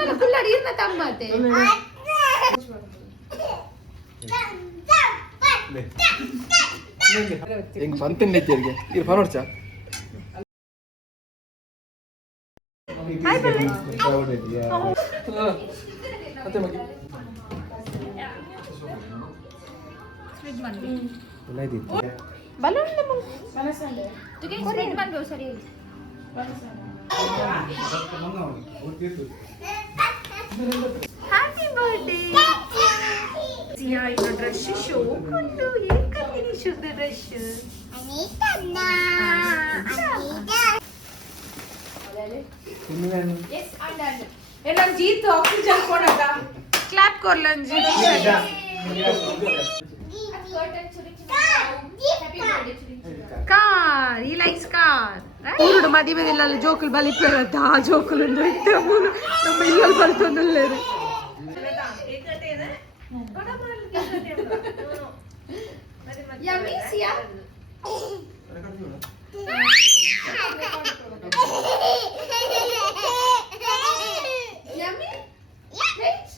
ತಮ್ಮನ ಕುಳ್ಳಾಡಿ ಇರ್ನ ತಮ್ಮತೆ ಹೆಂಗ್ ಬಂತಂಡಿ ತಿರ್ಗೆ ಇರ್ ಫಾರ್ವರ್ಡ್ ಚಾ ಮತ್ತೆ ಮಗಿ ಬಲೂನ್ ಮನಸಂಡೆ ತುಗೆ ಸ್ಪ್ರೆಡ್ ಮಾಡ್ಬೇಕು ಸರಿ ಹ್ಯಾಪಿ ಬರ್ತ್ಡೇ ಸಿಯಾ ಇನ್ನ ಡ್ರೆಸ್ ಶೋ ಕೊಂಡು ಏಕಂದಿನಿ ಶುದ್ಧ ಡ್ರೆಸ್ ಅನಿತನ್ನ ಯೆಸ್ ಅಂಡರ್ ಎಲ್ಲ ಜೀತ್ ಆಕ್ಸಿಜನ್ ಕೊಡಕ ಕ್ಲಾಪ್ ಕೊರ್ಲನ್ ಜಿ car he likes car ఊరుడు మదివెదెల్లాలి జోకులు బలిపోయారట ఆ జోకులు ನಮ್ಮ ಇಲ್ಲಲ್ಲಿ ಬರ್ತೊಂದಲ್ಲೇರು ಯಮ್ಮಿ ಸಿಯಾ ಯಮ್ಮಿ ವೆಯ್ಟ್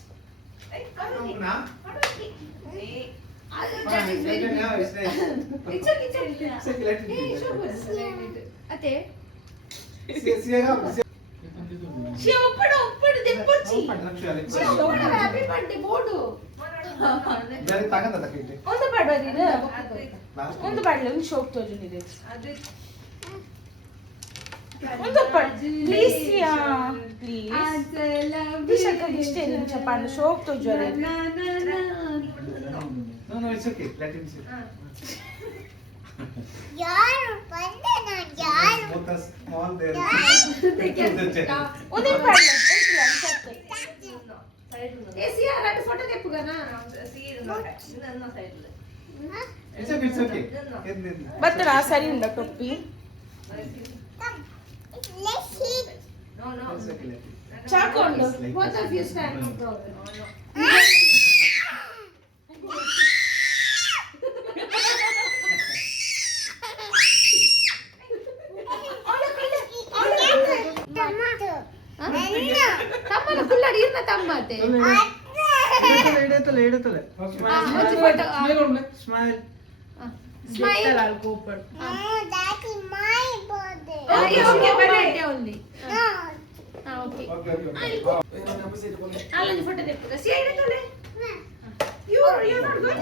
ಅತ್ತೆ ಒಂದು ಪಾಡ್ಲಿ ಒಂದು ಶೋಕ್ ತೋಜುಂಡಿದೆ ಒಂದು ಪಾಡ್ಲಿ ಪ್ಲೀಸ್ ಯಾ ಪ್ಲೀಸ್ ದಿಶಕ್ಕೆ ಇಷ್ಟೇ ನಿಮಿಷ ಪಾಡ್ಲಿ ಶೋಕ್ ತೋಜುರೆ No, it's okay. Let him sit. ಯಾರು ಬಂದೆ ನಾನು ಯಾರು Both are small there. ಒಂದೇ ಪಾಡ್ಲಿ ಒಂದ್ಸಲ ಅನ್ಸತ್ತೆ ಏ ಸಿಯಾ ಎರಡು ಫೋಟೋ ತೆಪ್ಪುಗನಾ It's okay. ಬತ್ತಡ ಸರಿ ಉಂಡ ಟೊಪ್ಪಿ let's eat It's okay. Let him. ಚಾಕೊಂಡು both of you stand no problem ತಮ್ಮನ ಕುಳ್ಳಾಡಿ ಇರ್ನ ತಮ್ಮತೆ ಇಡತಲೆ. Smile. ಸ್ಮೈಲ್ ಗೋಪರ್ that is my birthday okay ಬರತ್ತೆ ಓನ್ಲಿ no ಓಕೆ Okay. ಅಲ್ಲೊಂದು ಫೋಟೋ ತೆಪ್ಪುಗ ಸಿಯಾ ಇಡತಲೆ ಯು ನಾಟ್ ಗುಡ್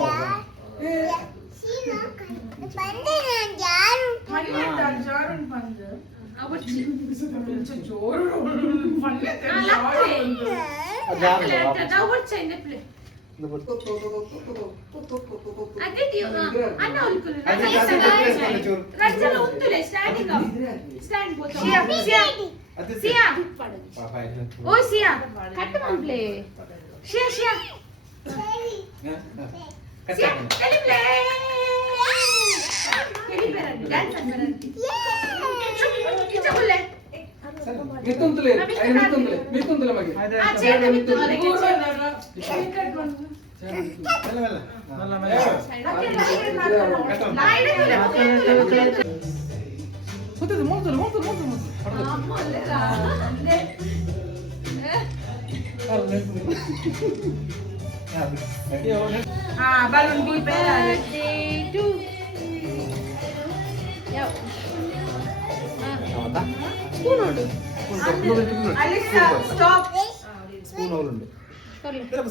ಬಂದೆ ನಾನು ಯಾರು ಜಾರುನ್ ಬಂದು ಅವರ್ಚಿ ಜೋರು ಅವರ್ಚಿ ನೆಪ್ಲೆ ಅದೇ ಅಣ್ಣ ಹೊಲ್ಕುಲು ರಜ್ಜಲ ಉಂಟುಲೆ ಸ್ಟ್ಯಾಂಡಿಂಗ್ ಅಪ್ ಸ್ಟ್ಯಾಂಡ್ ಬೋತ ಸಿಯಾ ಓ ಸಿಯಾ ಕಟ್ ಮಾಡ್ಲೆ ಸಿಯಾ ಎಲ್ಲಿ ಪ್ಲೇ ಎಲ್ಲಿ ಬರಲ್ಲ ಡ್ಯಾನ್ಸ್ ಬರಲ್ಲ ಕಿಚಗುಲ್ಲೆ ಮಿತ್ತುಂತಲೆ ಮಗೆ. ಆ ಚೇತ ಮಿತ್ತುಲೆ balloon big bell Alexa stop spoon ಅವಳುಂಡು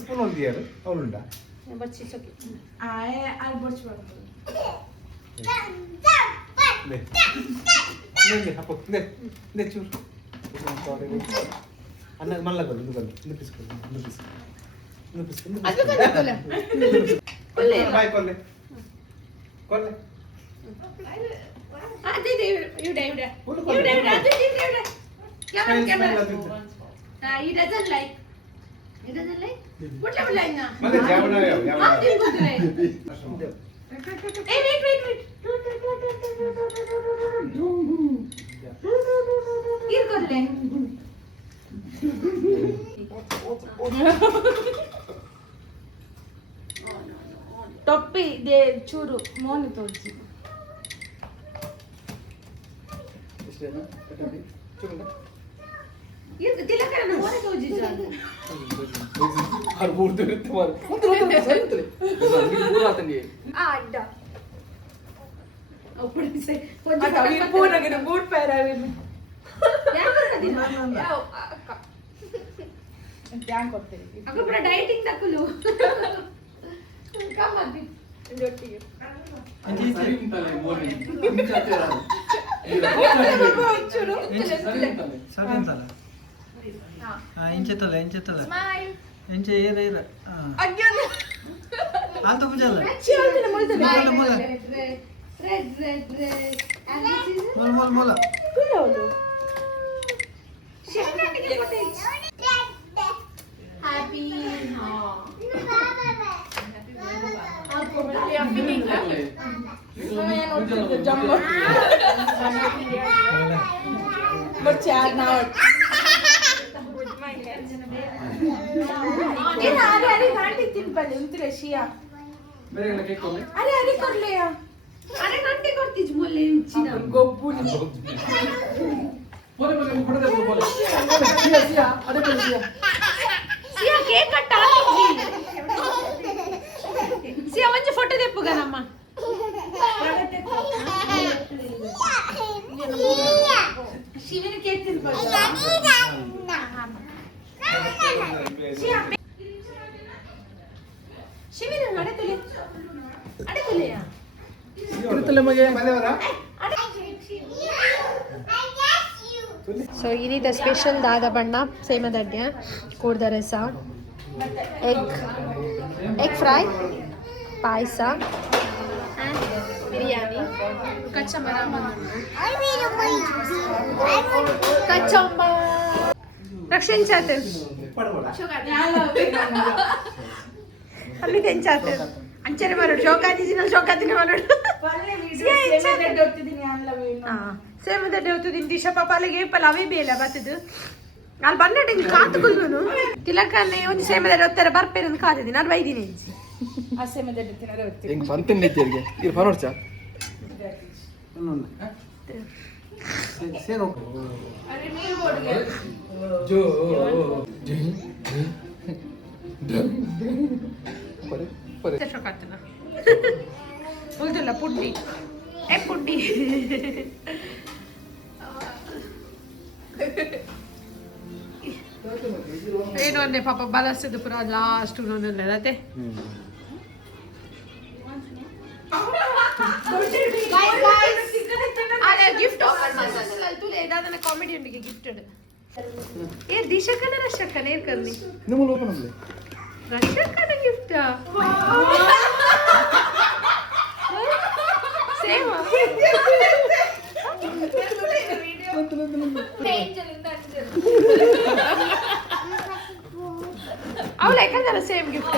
ಸ್ಪೂನ್ ಒಂದು ದಿಯಾರು ಅವಳುಂಡಾ I'll watch one. నే చూడు అన్న మళ్ళా కొల్లు నువ్వు బాయ్ కొల్లే కొల్లే ಅದೇ ಇವ್ಡ he doesn't like what level line na ಮನೆ ಜಾವಣ hey wait ir kolle ಟೊಪ್ಪಿ ದೇ ಚೂರು ಮೋನಿ ತೋರಿಸಿ ಇದು ತಿಲಕರನ್ನ ಹೊರಗೆ ಹೋಜಿಜ ಆರು ಮೂರು ತಿರುತ್ತು ಮಾರು ಆ ಅಡ್ಡ ಅಪ್ಪಡಿ ಸೇ ಪೂರ್ಣಗೆ ಬೂಟ್ ಪೇರ್ ಆವೇನು ಟ್ಯಾಂಕ್ ಕೊಡ್ತೇನೆ ಅಕ್ಕ ಪುರ ಡಯಟಿಂಗ್ ತಕ್ಕಲು ಕಮ್ಮಿ ಜೊಟ್ಟಿಗೆ ಎಂಚೆತ್ತಲ್ಲ ಸ್ಮೈಲ್ ಎಂಚೆ ಏರ ಅಗ್ಗ್ಯ ಆತ ಪೂಜಲ್ಲ red red red and this is ಮೊಲ ಕುಲ್ಲೋಳು ಶೆನ್ನಟ್ಟಿಗೆ ಕೊಟ್ಟೆ ಹ್ಯಾಪಿ ಜಮ್ಮ ಬಚ್ಚ ನಾವು ಏನು ಅರೆ ಅರೆ ಗಾಂಡಿ ತಿನ್ಬಲ್ಲಿ ಉಂತಿರ ಶಿಯಾ ಅರೆ ಅರೆ ಕೊಡ್ಲೆಯಾ ಅರೆ ಗಂಟೆ ಕೊಡ್ತಿಜ್ ಮೊಲ್ಲೆ ಇಂಚಿನ ಗೊಬ್ಬು ಸಿಯಾ ಕೇಕ್ ಕಟ್ ಆತಿಜಿ ಸಿಯಾ ಒಂಜಿ ಫೋಟೋ ತೆಪ್ಪುಗ ನಮ್ಮ ಶಿವನ ಕೇಕ್ ತಿನ್ಬೋದು ಶಿವನ ಅಡೆತಲೆಯಾ ಸೊ ಇದಿದ ಸ್ಪೆಷಲ್ ದಾದ ಬಣ್ಣ ಸೇಮದಡ್ಡೆ ಕೂಡ್ದ ರಸ ಎಗ್ ಫ್ರೈ ಪಾಯಸ ಬಿರಿಯಾನಿ ಕಚ್ಚಂಬರ ಕಚ್ಚಂಬ ರಕ್ಷಣ್ ಚಾತೆ ಅಲ್ಲಿ ತೆಂಚಾತೆ ಅಂಚನೆ ಮಾಡೋದು ಶೋಕಾತಿನ ಮಾಡೋದು ಸೇಮದಡ್ಡೆ ಹೊತ್ತು ದಿಶ ಪಾಪಾಲಿಗೆ ಪಲಾವೇ ಬೇಲ ಬತ್ತದು ಅಲ್ಲಿ ಬಂದಡೆ ಕಾತುಕೊಲ್ವನು ತಿಲಕನ್ನೇ ಒಂದು ಸೇಮದಡ್ಡೆ ಹೊತ್ತಾರೆ ಬರ್ಪೇರು ಅಂತ ಕಾದಿದ್ದೀನಿ ನಾನು ಬೈದಿನಿ ಅಸೆ ಮತ್ತೆ ತಿನ್ನರೆ ಹೊತ್ತಿ ಹೆಂಗ್ ಬಂತೇನೆ ಇದ್ದೀರಿಗೆ ಇದು ಫಾರ್ವರ್ಡ್ ಚಾ ಸೇರೋ ಅರೆ ನೀರು ಬೋರ್ಡ್ಗೆ ಜೋ ಶೋಕಾತನ ಉಳ್ದಿಲ್ಲ ಪುಡ್ಡಿ ಪುಡ್ಡಿ ಏನು ಅಂದೆ ಪಾಪ ಬಲಸದು ಪುರ ಲಾಸ್ಟ್ ಅಲ್ಲತೆ ಅಲ್ಲ ಗಿಫ್ಟ್ ಓಪನ್ ಮಾಡ್ಸಲ್ಲ ತುಲೆ ಇದಾದನ ಕಾಮಿಡಿ ಉಂಡಿಗೆ ಗಿಫ್ಟೆಡ್ ಏ ದಿಶಕನ ರಶಕನ ಏರ್ ಕರ್ನಿ ನಿಮ್ಮಲ್ಲಿ ಓಪನ್ ಆಗಲಿ ರಶಕನ ಗಿಫ್ಟ್ ಸೇಮ್ ಅವಳ ಯಾಕಂದ್ರೆ ಸೇಮ್ ಗಿಫ್ಟ್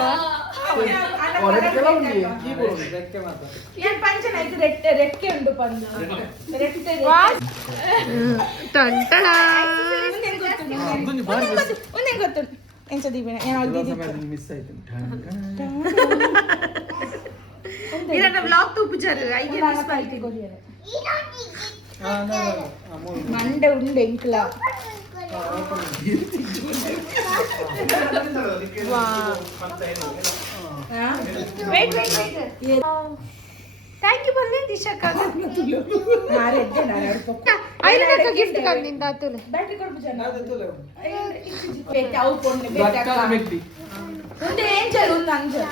ಏನ್ ಪಂಚನ ಇದು ರೆಕ್ಕೆ ಉಂಟು ಪಂಚ ರೆಕ್ಕೆ ಟಂಟಣ ಒಂದೇ ಗೊತ್ತು ಎಂಚ ದೀಪಿನ ಮಿಸ್ ಆಯ್ತು ಇದನ್ನ ವ್ಲಾಗ್ ತೂಪುಜಾರು ಐಗೆ ಮಿಸ್ ಮಾಡ್ತೀವಿ ಮಂಡೆ ಉಂಡೆ ಎಂಕ್ಲ ವೇಟ್ ಥ್ಯಾಂಕ್ ಯು ಬನ್ನಿ ದಿಶಕ್ಕ ಐಲಕ್ಕ ಗಿಫ್ಟ್ ಕಂಡಿಂದ ಆತುಲೆ ಬ್ಯಾಟ್ರಿ ಕೊಡ್ಬು ಜನ ಬೇಟೆ ಅವು ಕೊಂಡೆ ಬೇಟೆ ಒಂದು ಏಂಜಲ್ ಒಂದು ಅಂಜಲ್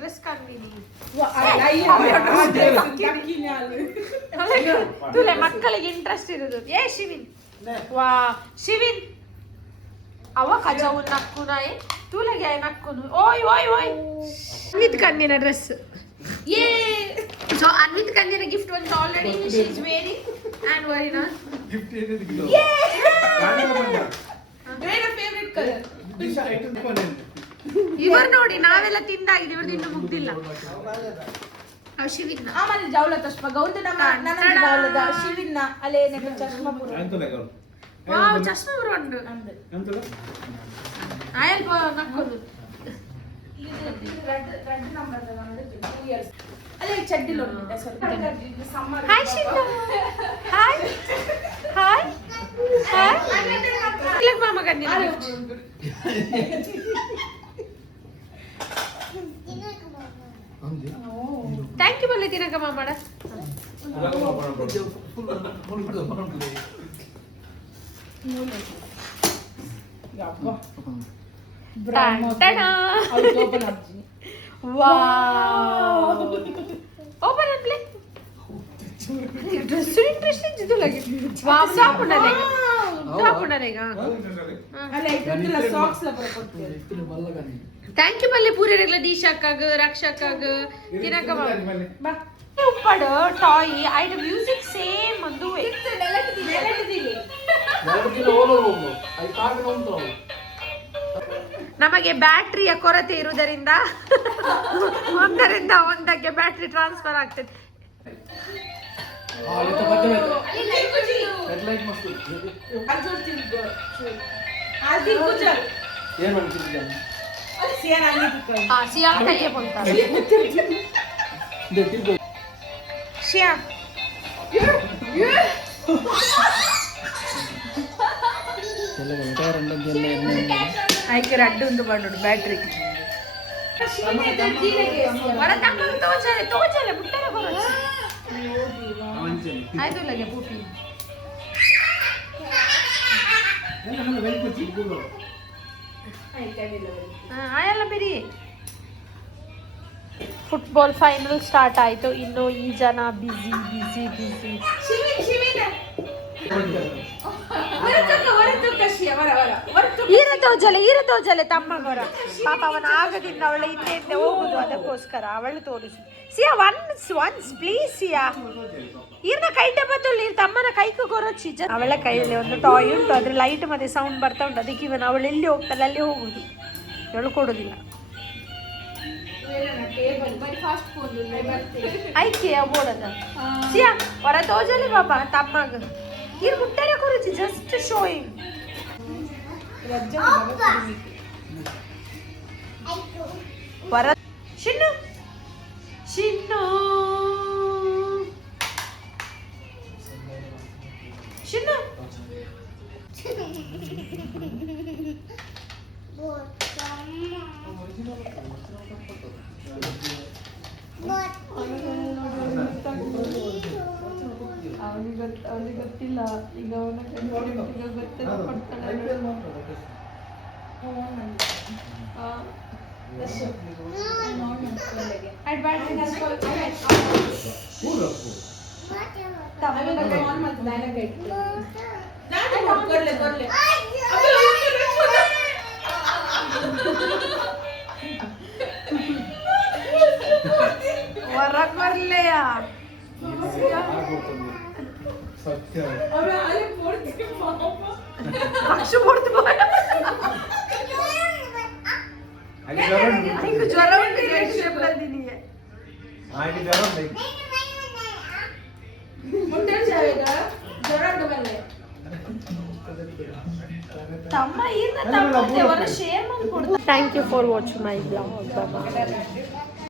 ಡ್ರೆಸ್ ಕಂಡಿನಿ ತುಲೆ ಮಕ್ಕಳಿಗೆ ಇಂಟ್ರೆಸ್ಟ್ ಇರುದು ಏ ಶಿವಿನ್ ವಾ ಶಿವಿನ್ ಅವ ಕಜವು ನಕ್ಕುನಾಯ್ ತುಲೆಗೆ ನಕ್ಕುನು ಓಯ್ ಓಯ್ ಓಯ್ ಅನ್ವಿತ್ ಕಂದಿನ ಡ್ರೆಸ್ ಏ ಸೊ ಅನ್ವಿತ್ ಕಂದಿನ ಗಿಫ್ಟ್ ಒಂದು already she is wearing and ವರಿನಾ ಗಿಫ್ಟ್ ಏನಿದೆ ಬೇರೆ ಫೇವರಿಟ್ ಕಲರ್ ಇವರು ನೋಡಿ ನಾವೆಲ್ಲ ತಿಂದಾಗಿದೆ ಇವ್ರದ್ದು ಇನ್ನೂ ಮುಗ್ದಿಲ್ಲ ಶಿವಿನ್ನ ಆಮೇಲೆ ಜೌಲ ತಶ್ಮ ಗೌಂದು ನಮ್ಮ ನನ್ನ ಜೌಲದ ಶಿವಿನ್ನ ಅಲ್ಲೇ ನೆನ ಚಶ್ಮ ಪುರ ವಾವ್ ಚಶ್ಮಾ ಬರೋಂಡು ಆಯಲ್ ನಕ್ಕೋದು ಇದು ರೆಡ್ ನಂಬರ್ 2 ಇಯರ್ಸ್ ಅಲ್ಲ ಈ ಚಡ್ಡಿలో ఉంటే సమ్మర్ హాయ్ షిన్ను హాయ్ హాయ్ హాయ్ తిలక్ మామ గారిని థ్యాంక్ యూ మళ్ళీ తినక మామడ open and play dress interesting जितो लगे वाव ड्रॉप होना रहेगा ಅಲ್ಲ ಇದೆಲ್ಲ ಸಾಕ್ಸ್ ಲ ಬರಕೊಡ್ತೀವಿ थैंक यू मल्ले पूरे रेगला दीशाक्काग रक्षक्काग तिनक बा उप्पड टॉय ಐಡ ಮ್ಯೂಸಿಕ್ ಸೇಮ್ ಮಂದುವೆ ನಮಗೆ ಬ್ಯಾಟರಿಯ ಕೊರತೆ ಇರುವುದರಿಂದ ಒಂದರಿಂದ ಒಂದಕ್ಕೆ ಬ್ಯಾಟರಿ ಟ್ರಾನ್ಸ್ಫರ್ ಆಗ್ತದೆ ಸಿಯಾ ಕೈಯೇ ಬೋಲ್ತಾರೆ ಶಿಯಾ ಆಯ್ಕೆ ಅಡ್ಡು ಒಂದು ಮಾಡೋದು ಬ್ಯಾಟ್ರಿ ತೋಚಲೆ ಬಿಟ್ಟರೆ ಬರೋದು ಆಯ್ತು ಲಗೆ ಪೂಟಿ ಆಯಲ್ಲ ಬಿರಿ ಫುಟ್ಬಾಲ್ ಫೈನಲ್ ಸ್ಟಾರ್ಟ್ ಆಯ್ತು ಇನ್ನು ಈ ಜನ ಬಿಸಿ ಬಿಸಿ ಬಿಸಿ ಈರತೋಜಲೆ ತಮ್ಮಗೊರ ಪಾಪ ಅವನ ಆಗದಿಂದ ಅವಳ ಹಿಂದೆ ಹಿಂದೆ ಹೋಗುದು ಅದಕ್ಕೋಸ್ಕರ ಅವಳು ತೋರಿಸು ಸಿಯಾ ಒನ್ಸ್ ಪ್ಲೀಸ್ ಸಿಯಾ ಈರ್ನ ಕೈಟ ಬತ್ತುಳ್ಳಿ ತಮ್ಮನ ಕೈಕು ಕೊರಚಿ ಅವಳ ಕೈಯಲ್ಲಿ ಒಂದು ಟಾಯ್ ಉಂಟು ಅದ್ರ ಲೈಟ್ ಮತ್ತೆ ಸೌಂಡ್ ಬರ್ತಾ ಉಂಟು ಅದಕ್ಕೆ ಇವನು ಅವಳು ಎಲ್ಲಿ ಹೋಗ್ತಾಳೆ ಅಲ್ಲಿ ಹೋಗುದು ಅವಳು ಕೊಡುದಿಲ್ಲ ಐಕೆ ಬೋಡದ ಸಿಯಾ ಹೊರ ತೋಜಲೆ ಬಾಬಾ ತಮ್ಮಗ ಈರ್ ಮುಟ್ಟರೆ ಕೊರಚಿ ಜಸ್ಟ್ ಶೋಯಿಂಗ್ ಹೊರ ಶಿನ್ನು ಶಿನ್ನು ಶಿನ್ನು ಅವನಿಗೆ ಗೊತ್ತಿಲ್ಲ ಈಗ ಅವನ ಗೊತ್ತಿಲ್ಲ ಕೊಡ್ತಾಳೆ ಹೊರಗೆ ಬರ್ಲೆಯಾ ಪಕ್ಷು ಮುಡ್ದು ಜ್ವರ ಉಂಟು ನಿನಗೆ ತಮ್ಮ ಈಗ ತಮ್ಮ ಶೇರ್ ಮಾಡಿ ಕೊಡ್ತಾರೆ. Thank you for watching my blog.